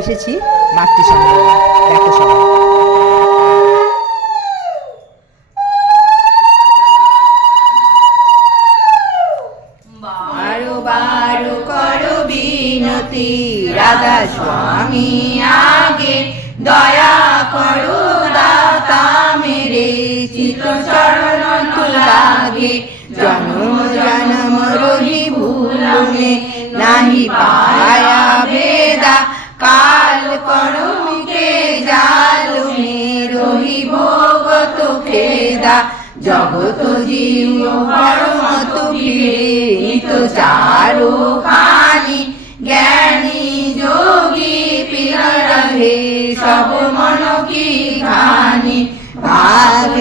এসেছি মাতৃ সম্মেলনে। দেখো সবাই। বারো বারো করো বিনতি রাধা স্বামী আগে, দয়া করো দাতা মেরে চিত চরণ লাগে। জন্ম জন্ম রহি ভুল মে নাহি পায়া বেদা, কাল করমিকে জাল মে রহি ভোগত খেদা। জগত জীব পরমত ফিরে নিত চারো খানি, জ্ঞানী যোগী পীর রহে সব মন কি খানি। ভাগ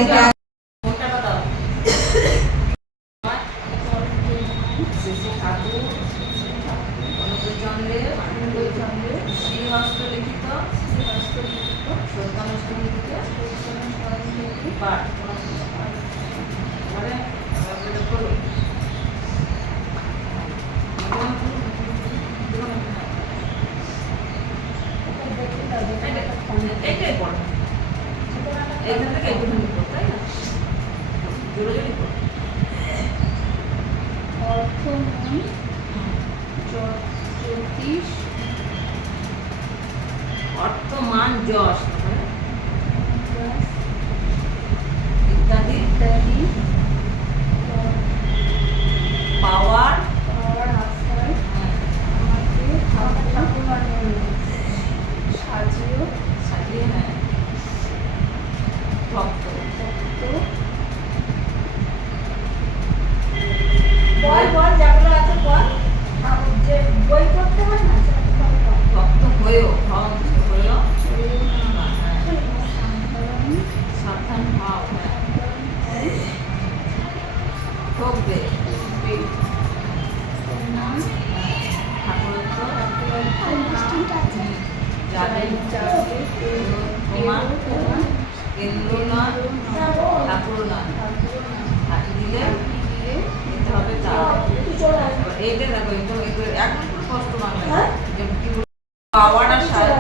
অর্থমান যশ ইত্যাদি ইত্যাদি পাওয়ার আশ্রয় আমাকে সাজিয়ে সাজিয়ে নেয় ভক্ত বল বল যেগুলো আছে বল, যে বই পড়তে হয় না ভক্ত হয়েও সাবধান হও ঠকবে ঠাকুর না হাঁটি দিলে দিতে হবে। এইটা দেখো একদম কষ্ট বাংলা পাওয়ার আশায়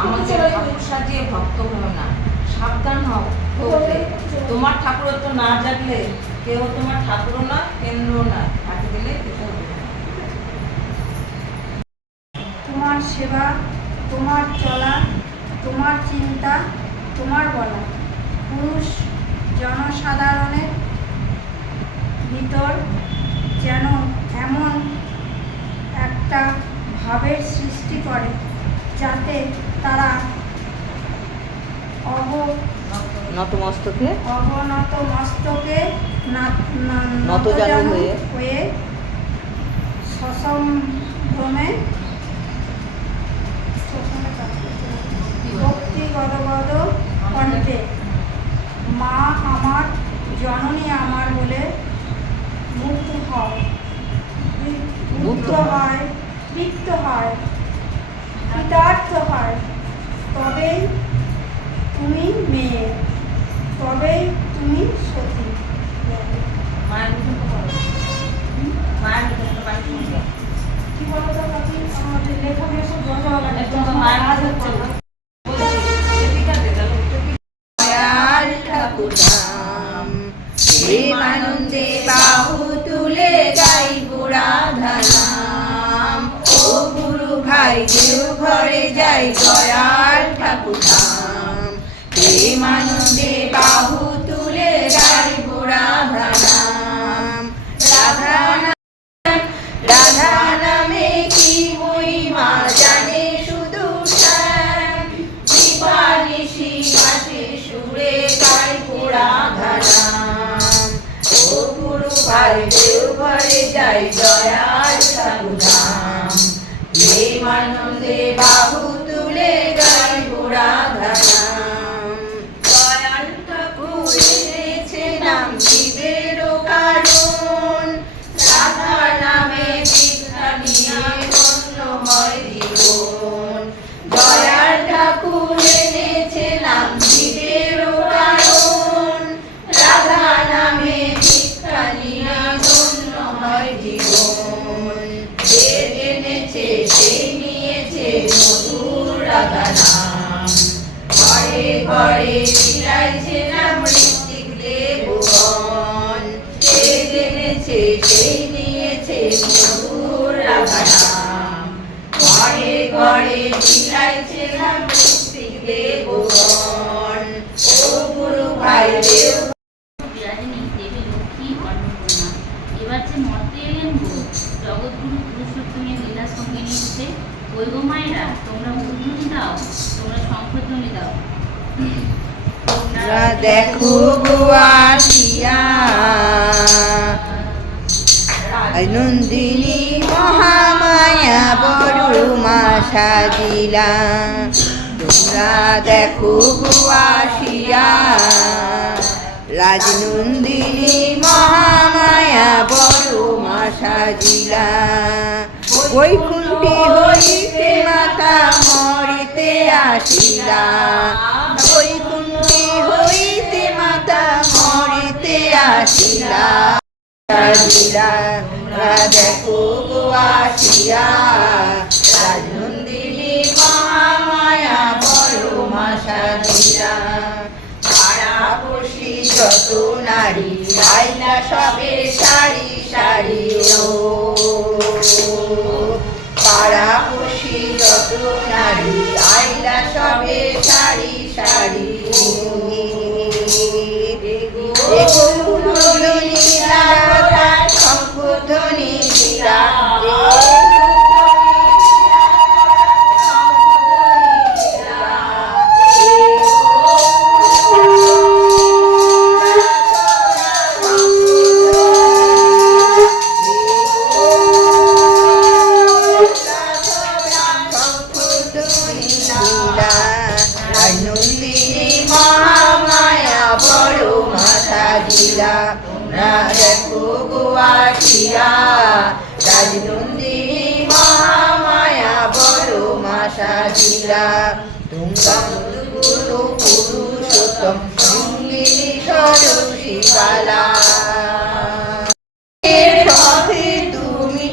আমাদের ঠাকুর সাজিয়ে ভক্ত হও না, সাবধান হও ঠকবে। তোমার ঠাকুরত্ব না জাগলে কেউ তোমার ঠাকুরও না কেন্দ্রও না, হাঁটি দিলে দিতে হবে। তোমার সেবা, তোমার চলা, তোমার চিন্তা, তোমার বলা, পুরুষ জনসাধারণের ভিতর যেন এমন একটা ভাবের সৃষ্টি করে যাতে তারা অবনত মস্তকে নতজানু হয়ে সসম্ভ্রমে ভক্তি গদগদ কণ্ঠে মা আমার, জননী আমার বলে মুক্ত হয়, তৃপ্ত হয়, কৃতার্থ হয়। তবেই তুমি মেয়ে, তবেই তুমি সতী। কি বলতো আমাদের লেখকের সব প্রেমানন্দে বাহু তুলে গাইব রাধা নাম। ও গুরু ভাই দেও ঘরে যাই দয়াল ঠাকুর নাম। প্রেমানন্দে বাহু তুলে গাইব রাধা নাম। রাধা নামে কি মহিমা জানে শুধু শ্যাম। কৃপানিশি মাসে সুরে গাইব রাধা নাম। ও গুরু ভাই দেও ঘরে যাই দয়াল ঠাকুর নাম। প্রেমানন্দে বাহু তুলে গাইব রাধা নাম। দয়াল ঠাকুর এনেছে নাম জীবের কারণ। রাধা নামে দীক্ষা নিয়ে ধন্য হয় জীবন। দয়াল ঠাকুর এনেছে নাম জীবের কারণ। রাধা নামে দীক্ষা নিয়ে ধন্য হয় জীবন। যে জেনেছে সে নিয়েছে মধুর দিয়েছে সেই নিয়েছে মধুর রাধারাম। ঘরে ঘরে বিলাইছে নাম ঋত্বিক দেবগণ। ও গুরু ভাই দেব বিরাজিনী দেবী লক্ষ্মী অন্নপূর্ণা। এবার যে মর্তে এলেন গো জগৎগুরু পুরুষোত্তমের লীলা সঙ্গিনী রূপে। ওই গো মায়েরা, তোমরা উদ্বোধনী দাও, তোমরা শঙ্খধ্বনি দাও। তোমরা দেখো গো আসিয়া নন্দিনী মহামায়া বড় মা সাজিলা। তোমরা দেখো গো আসিয়া রাজনন্দিনী মহামায়া বড় মা সাজিলা। বৈকুণ্ঠী হইতে মাতা মরিতে আসিলা। বৈকুণ্ঠী হইতে মাতা মরিতে আসিলা। সাজিলা তোমরা দেখো গো আসিয়া রাজনন্দিনী মহামায়া বড় মা সাজিলা। পাড়াপড়শি যত নারী আইলা সবে সারি সারি ও। পাড়াপড়শি যত নারী আইলা সবে সারি সারি ও। শঙ্খধ্বনি দিলা নন্দিনী মহামায়া বড় মা সাজিলা। তোমরা দেখো গো আসিয়া রাজনন্দিনী মহামায়া বড় মা সাজিলা। তোমরা গুরু পুরুষোত্তম সঙ্গিনী সরসী বালা। এর পথে তুমি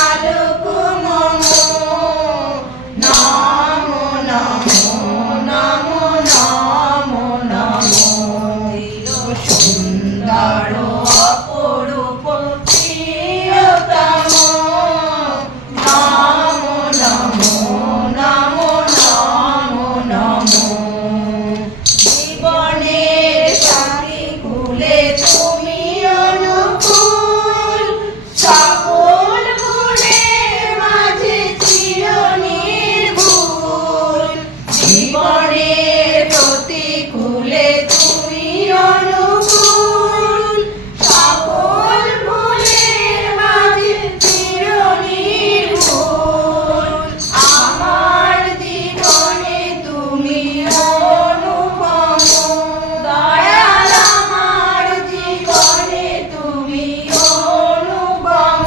আলোক মম। নমো নমো নমো নমো নমো সুন্দর অপরূপ প্রিয়তম। নমো নমো নমো নমো নমো জীবনের সাথী কুলে তুমি অনুকূল। সকল গুণের মাঝে চিরনির্ভুল। জীবনের প্রতিকূলে তুমি অনুকূল। সকল গুণের মাঝে চিরনির্ভুল। আমার জীবনে তুমি অনুপম। দয়াল আমার জীবনে তুমি অনুপম।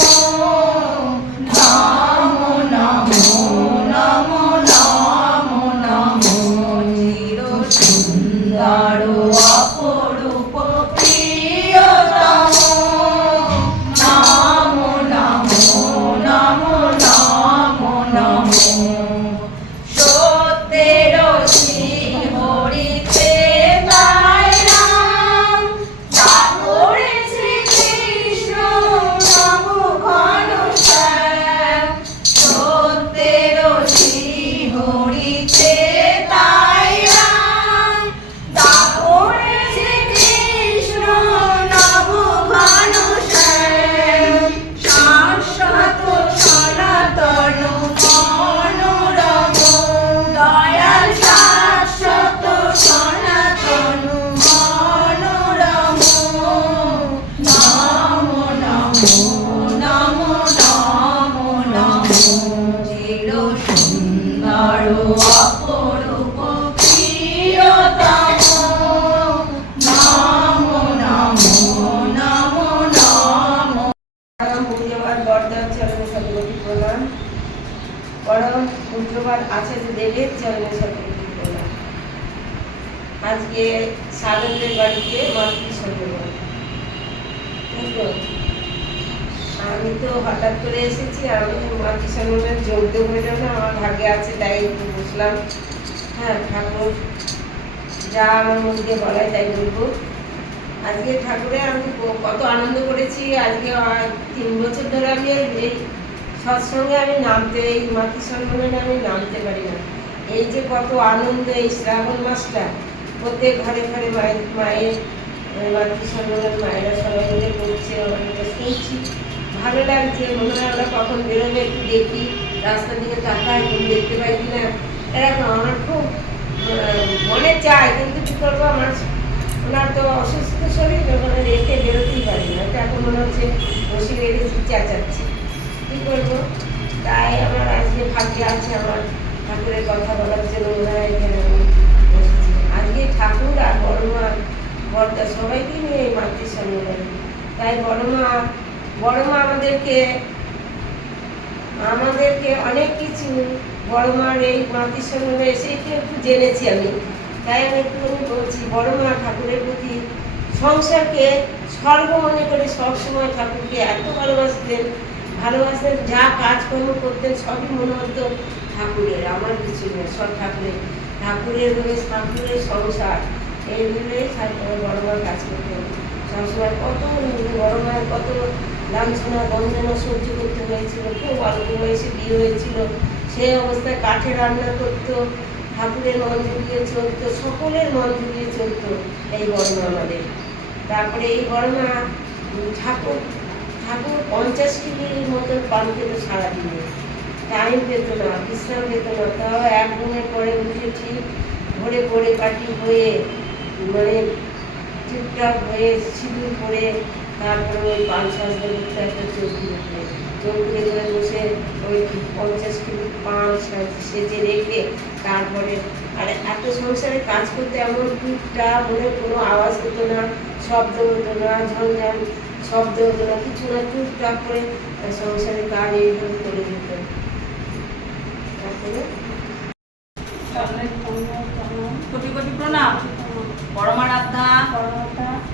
নমো নমো নমো নমো নমো চির সুন্দর অপরূপ প্রিয়তম। নমো নমো নমো নমো নমো সত্যের শ্রীহরিতে তাই নাম। সাগরে শ্রীকৃষ্ণ নব ঘনশ্যাম। সত্যের শ্রীহরিতে তাই নাম। সাগরে শ্রীকৃষ্ণ নব ঘনশ্যাম। শাশ্বত সনাতন মনোরম। দয়াল শাশ্বত সনাতন মনোরম। নমো নমো নমো নমো নমো চির সুন্দর অপরূপ প্রিয়তম। নমো নমো নমো নমো পূজ্যবান বরদার চরণে শতকোটি প্রণাম। পরম পূজ্যবান আচার্য দেবের চরণে শতকোটি প্রণাম। আজকে সাধকদের বাড়িতে মন্ত্রী আমি তো হঠাৎ করে এসেছি। আমি মন্ত্রী সম্মেলনের যোগ দেবো এটা না আমার ভাগ্যে আছে, তাই একটু বুঝলাম। হ্যাঁ, ঠাকুর যা আমার মধ্যে বলায় তাই বলবো। আজকে ঠাকুরে আমি কত আনন্দ করেছি। আজকে 3 বছর ধরে আমি এই সৎসঙ্গে আমি নামতে, এই মাতৃ সম্মেলনে আমি নামতে পারি না। এই যে কত আনন্দ, এই শ্রাবণ মাসটা প্রত্যেক ঘরে ঘরে মায়ের মাতৃ সম্মেলন মায়েরা সবাই মিলে করছে, আমরা শুনছি, ভালো লাগছে। মনে হয় আমরা কখন বেরোবে একটু দেখি, রাস্তার দিকে তাকাই, তুমি দেখতে পাই কিনা এরকম আমার খুব মনে চায়। কিন্তু কী করবো, আমার ওনার তো অসুস্থ শরীর, ওখানে রেখে বেরোতেই পারি না। তো এখন মনে হচ্ছে বসে রেখেছি, চেঁচাচ্ছি, কী করবো। তাই আমার আজকে ভাগ্যে আছে আমার ঠাকুরের কথা বলার জন্য ওনারা এখানে আমি বসেছি। আজকে ঠাকুর আর বড় মা বড়দা সবাইকে নিয়ে এই মাতৃ সম্মেলন। তাই বড় মা আমাদেরকে অনেক কিছু বড় মার এই মাতৃ সম্মেলনে এসে একটু জেনেছি আমি। তাই আমি একটুখানি বলছি, বড় মা ঠাকুরের প্রতি সংসারকে স্বর্গ মনে করে সবসময় ঠাকুরকে এত ভালোবাসতেন, যা কাজকর্ম করতেন সবই মনে হতো ঠাকুরের, আমার কিছু নেই, সব ঠাকুরের সংসার এইগুলোই বড় মার কাজ করতেন সবসময়। কত বড় মায়ের কত লাঞ্ছনা গঞ্জনা সহ্য করতে হয়েছিল। খুব অল্প বয়সে বিয়ে হয়েছিল, সেই অবস্থায় কাঠে রান্না করতো, ঠাকুরের মন জুড়িয়ে চলতো, সকলের মন জুড়িয়ে চলতো এই বড় মা আমাদের। তারপরে এই বড় মা ঠাকুর 50 কিলোর মতন পান পেত সারাদিনে, টাইম পেত না, বিশ্রাম পেত না। তাও এক ঘুমের পরে উঠে ঠিক ভরে পড়ে পাটি হয়ে, মানে চুপচাপ হয়ে সিঁদুর পরে তারপরে ওই পান সাজতে উঠতে একটা চৌকিরে করে বসে ওই 50 কিলো পান সেজে রেখে তারপরে, আর এত সংসারে কাজ করতে এমন টুকটা মনে কোনো আওয়াজ হতো না, শব্দ হতো না, ঝঞ্ঝাম শব্দ হতো না, কিছু না, টুকটাক করে সংসারের কাজ এইভাবে করে দিত। তারপরে কোটি কোটি প্রণাম। বড় মা রাধা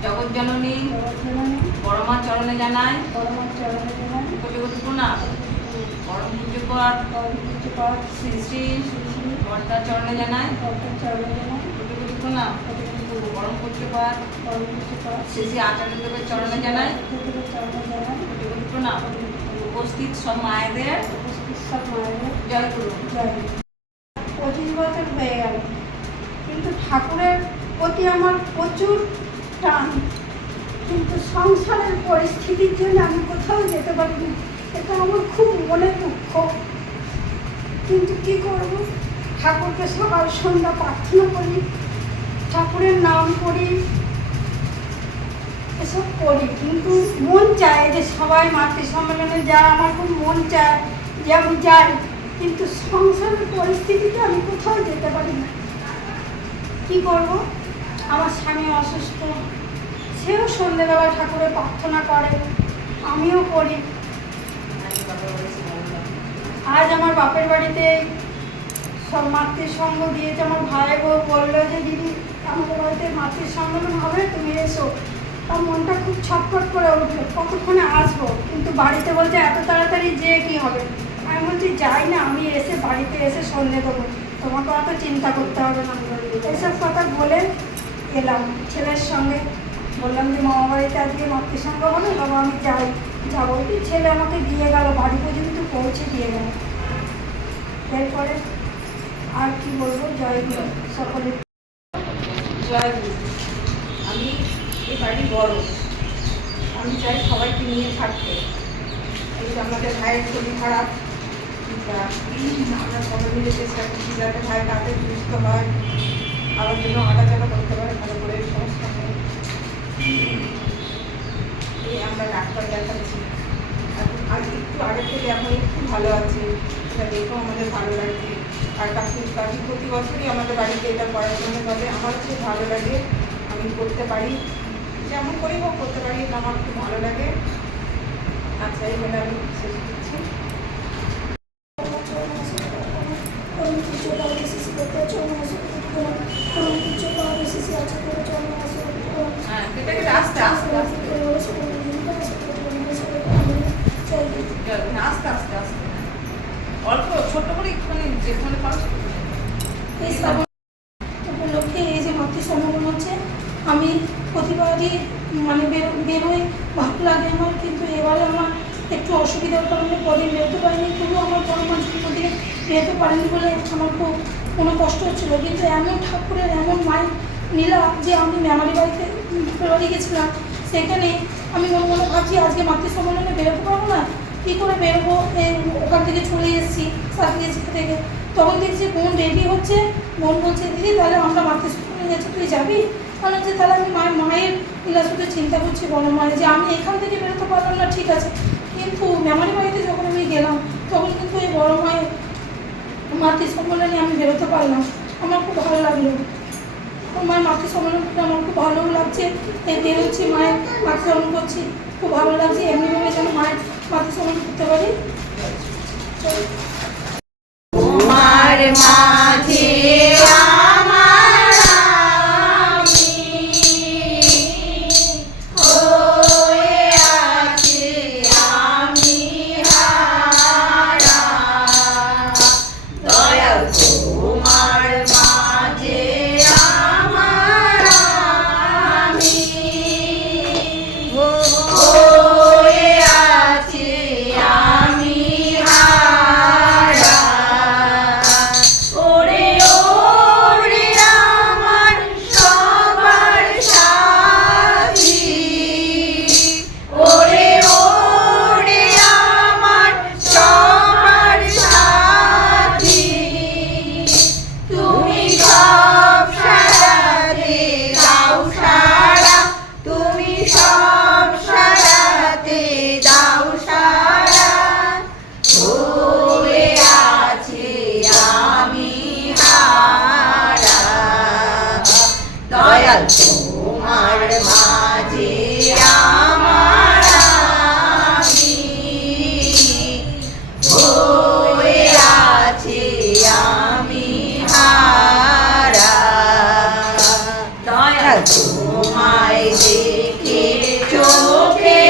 জগৎ জননী বড় মা চরণে জানাই কোটি কোটি প্রণাম। পরম পূজ্যপাদ শ্রী শ্রী বর্দার চরণে জানাই কোটি কোটি প্রণাম। পরম পূজ্যপাদ শ্রী শ্রী আচার্যদেবের চরণে জানাই কোটি কোটি প্রণাম। উপস্থিত সব মায়েদের জয় গুরু। 25 বছর হয়ে গেল, কিন্তু ঠাকুরের প্রতি আমার প্রচুর টান, কিন্তু সংসারের পরিস্থিতির জন্য আমি কোথাও যেতে পারিনি। এটা আমার খুব মনে দুঃখ, কিন্তু কী করব, ঠাকুরকে সকাল সন্ধ্যা প্রার্থনা করি, ঠাকুরের নাম করি, এসব করি, কিন্তু মন চায় যে সবাই মাতৃ সম্মেলনে যায়, আমার খুব মন চায় যে আমি যাই, কিন্তু সংসারের পরিস্থিতিতে আমি কোথাও যেতে পারি না। কী করব, আমার স্বামী অসুস্থ, সেও সন্ধ্যেবেলা ঠাকুরের প্রার্থনা করে, আমিও করি। আজ আমার বাপের বাড়িতে সব মাতৃসঙ্গ দিয়েছে, আমার ভাই বউ বললো যে দিদি আমাদের বাড়িতে মাতৃ সম্মেলন হবে, তুমি এসো। তার মনটা খুব ছটফট করে উঠলো, কতক্ষণে আসবো, কিন্তু বাড়িতে বলছে এত তাড়াতাড়ি যে কি হবে। আমি বলছি যাই না, আমি এসে বাড়িতে এসে সন্ধে দেবো, তোমাকে অত চিন্তা করতে হবে না। এসব কথা বলে এলাম ছেলের সঙ্গে, বললাম যে মামা বাড়িতে আজকে মাতৃসঙ্গ হবে, বাবা আমি যাবো। ছেলে আমাকে দিয়ে গেল, বাড়ি পর্যন্ত পৌঁছে দিয়ে গেল। এরপরে আর কি বলবো, জয় গুরু সকলে। জয় গুরু। আমি এই বাড়ি বড়, আমি চাই সবাইকে নিয়ে থাকতে। এই যে আমাদের ভাইয়ের শরীর খারাপ, আমরা সবাই মিলে চেষ্টা করছি যাতে ভাই তাতে সুস্থ হয়, আমার জন্য হাঁটাচলা করতে পারে ভালো করে, সমস্যা নেই। এই আমরা ডাক্তার দেখাচ্ছি, এখন আজ একটু আগের থেকে এখন একটু ভালো আছে, এটা দেখেও আমাদের ভালো লাগছে। আর কাকি প্রতি বছরই আমাদের বাড়িতে এটা করার জন্য তবে আমার খুব ভালো লাগে, আমি করতে পারি, যেমন করেই হোক করতে পারি, এটা আমার খুব ভালো লাগে। আচ্ছা, এই বলে আমি শেষ করছি। আস্তে আস্তে আস্তে আস্তে আস্তে আস্তে অল্প ছোট করে একটুখানি যেখানে পারো। এই উপলক্ষে এই যে মাতৃ সম্মেলন হচ্ছে, আমি প্রতিবারই আমার, কিন্তু এবারে আমার একটু অসুবিধার কারণে কদিন বেরোতে পারিনি। তবুও আমার বড় মা জন্মদিনে বেরোতে পারেনি বলে আমার খুব কোনো কষ্ট হচ্ছিলো। কিন্তু এমন ঠাকুরের এমন মায়ের নীলা যে আমি মেমারি বাড়িতে বাড়ি গেছিলাম, সেখানে আমি মনে মনে ভাবছি আজকে মাতৃ সম্মেলনে বেরোতে পারবো না, কী করে বেরোবো। ওখান থেকে চলে এসেছি সার্টিফিকেট থেকে, তখন দেখছি বোন রেডি হচ্ছে। বোন বলছে দিদি তাহলে আমরা মাতৃ সম্মেলনে যাচ্ছি, তুই যাবি? কারণ হচ্ছে তাহলে আমি মায়ের নীলা শুধু চিন্তা করছি বড় মায়ের, যে আমি এখান থেকে বেরোতে পারলাম না ঠিক আছে, কিন্তু মেমারি বাড়িতে যখন আমি গেলাম তখন কিন্তু এই বড় মায়ের মাতৃ সম্মেলনে আমি বেরোতে পারলাম। আমার খুব ভালো লাগলো। মায়ের মাতৃ সম্মেলন করতে আমার খুব ভালো লাগছে। এই বেরোচ্ছি, মায়ের মাতৃ সম্মেলন করছি, খুব ভালো লাগছে। এমনিভাবে যেন মায়ের মাতৃ সম্মেলন করতে পারি। তোমার মাঝে আমার আমি হয়ে আছি, আমি হারা। দয়াল তোমার মাঝে আমার আমি হয়ে আছি, আমি হারা। ওরে ওরে আমার সবার সাথী, ওরে ওরে আমার সবার সাথী, তুমি সব সারাতে দাও সারা, তুমি সব সারাতে দাও সারা। হয়ে আছে আমি হারা, দয়াল তোমার মাঝে আমার আমি হয়ে আছে, আমি হারা। দয়াল তোমায় দেখে চোখে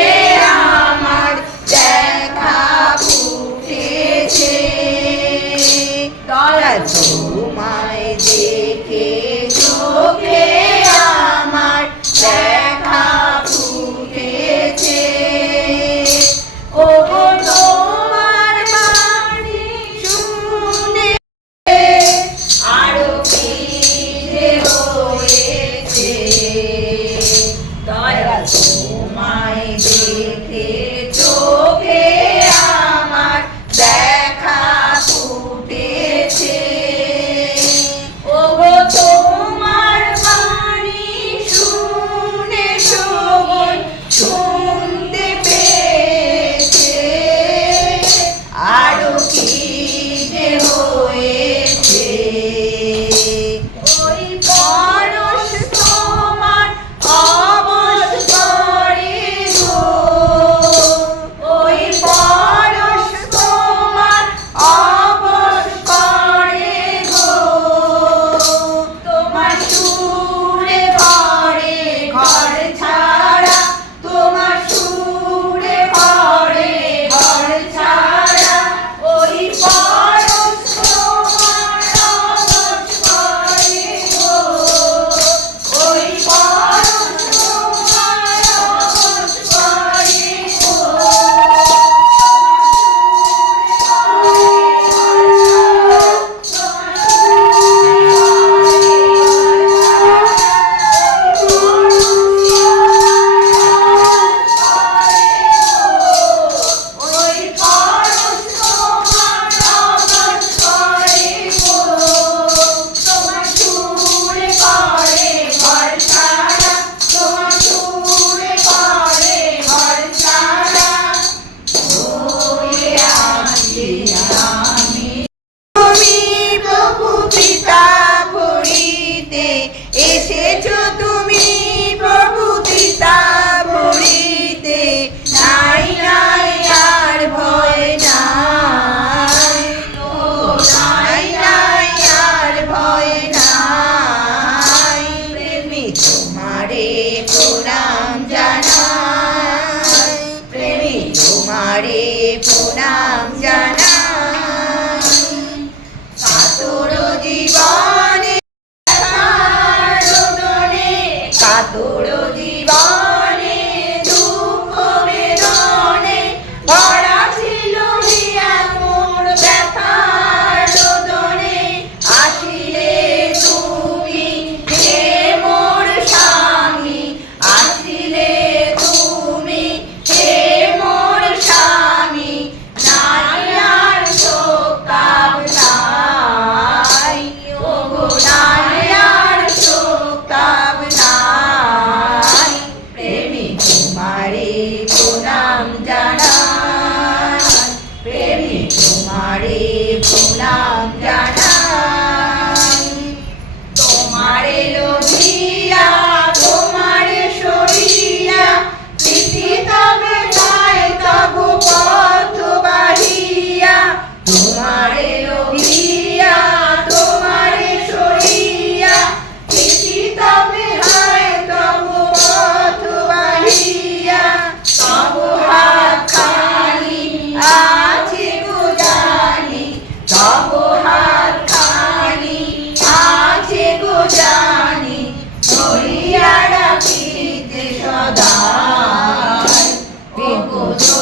আমার দেখা ফুটেছে, দয়াল তোমায় দেখে চোখে আমার দেখা ফুটেছে। ওগো তোমার বাণী শুনে আরো কি যে হয়েছে, দয়াল তোমায় দেখে চোখে আমার দেখা ফুটেছে। ওগো তোমার বাণী শুনে শোভন শুনতে পেয়েছে, আরো কি যে হয়েছে। ওই পরশ তোমার অবশ করে গো, ওই পরশ তোমার অবশ করে গো। তোমার সুরে ভরে ঘর ছাড়া, তোমার সুরে ভরে ঘর ছাড়া। ওই পরশ তোমার অবশ করে গো, ওই পরশ তোমার অবশ করে গো। ওই পরশ তোমার অবশ করে গো, তোমার সুরে করে ঘর ছাড়া, তোমার সুরে করে ঘর ছাড়া। হয়ে আছি আমি, তুমি প্রভু পিতা ভরিতে এসেছো, তুমি প্রভু পিতা ভরিতে। নাই নাই আর ভয় নাই, ও নাই নাই আর ভয় নাই। প্রেমী তোমারে প্রণাম জানাই, প্রেমী তোমারে প্রণাম জানাই। কাতর জীবনে কাতর জীবনে দুঃখ বেদনা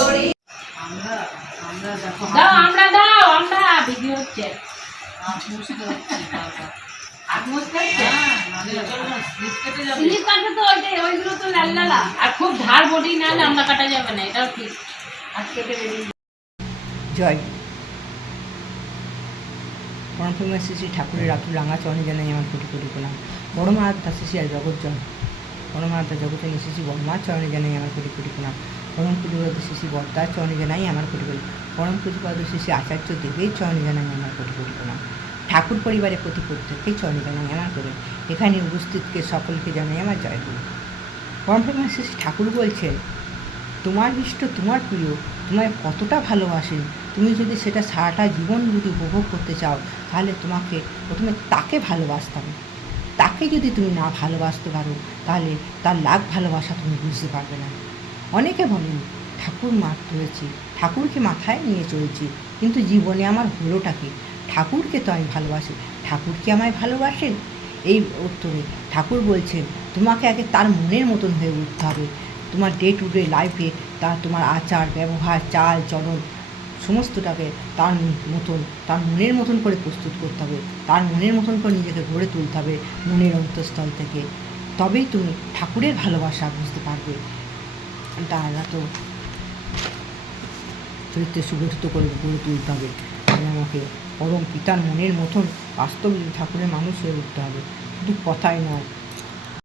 করি। দাও আমরা ভিডিও হচ্ছে স্লিপ কাটবে তো ওইগুলো তো লাল লালা আর খুব ধার বডি না হলে আমরা কাটা যাবে না, এটাও ঠিক। জয় পরমপ্রেমা শ্রী শ্রী ঠাকুরের রাতুল রাঙা চরণে জানাই আমার কোটি কোটি প্রণাম। বড় মারাত্মা শ্রী শ্রী আর জগৎজন বড় মারাত্মা জগৎজনী শ্রী শ্রী বর্মার চরণে জানাই আমার কোটি কোটি প্রণাম। পরম পুজোপাদ শ্রী শ্রী বর্দার চরণে জানাই আমার কোটি কোটি, পরম পুজোপাদ শ্রী শ্রী আচার্য দেবের চরণে জানাই আমার কোটি কোটি প্রণাম। ঠাকুর পরিবারের প্রতি প্রত্যেককেই চরণে জানাই আমার করে, এখানে উপস্থিতকে সকলকে জানাই আমার জয় গুরু। পরমপ্রেমা শ্রী শ্রী ঠাকুর বলছেন, তোমার ইষ্ট তোমার প্রিয় তোমায় কতটা ভালোবাসেন, তুমি যদি সেটা সারাটা জীবন যদি উপভোগ করতে চাও তাহলে তোমাকে প্রথমে তাকে ভালোবাসতে হবে। তাকে যদি তুমি না ভালোবাসতে পারো তাহলে তার লাখ ভালোবাসা তুমি বুঝতে পারবে না। অনেকে বলেন ঠাকুর মারতে হয়েছে, ঠাকুরকে মাথায় নিয়ে চলছি, কিন্তু জীবনে আমার হলোটা কি? ঠাকুরকে তো আমি ভালোবাসি, ঠাকুর কি আমায় ভালোবাসেন? এই উত্তরে ঠাকুর বলছেন, তোমাকে আগে তার মনের মতন হয়ে উঠতে হবে। তোমার ডে টু ডে লাইফে তোমার আচার ব্যবহার চাল চলন সমস্তটাকে তার মতন তার মনের মতন করে প্রস্তুত করতে হবে, তার মনের মতন করে নিজেকে গড়ে তুলতে হবে মনের অন্তঃস্থল থেকে, তবেই তুমি ঠাকুরের ভালোবাসা বুঝতে পারবে। তারা তো চরিত্রে সুগঠিত করে গড়ে তুলতে হবে। আমাকে পরম পিতার মনের মতন বাস্তব ঠাকুরের মানুষ হয়ে উঠতে হবে, শুধু কথাই নয়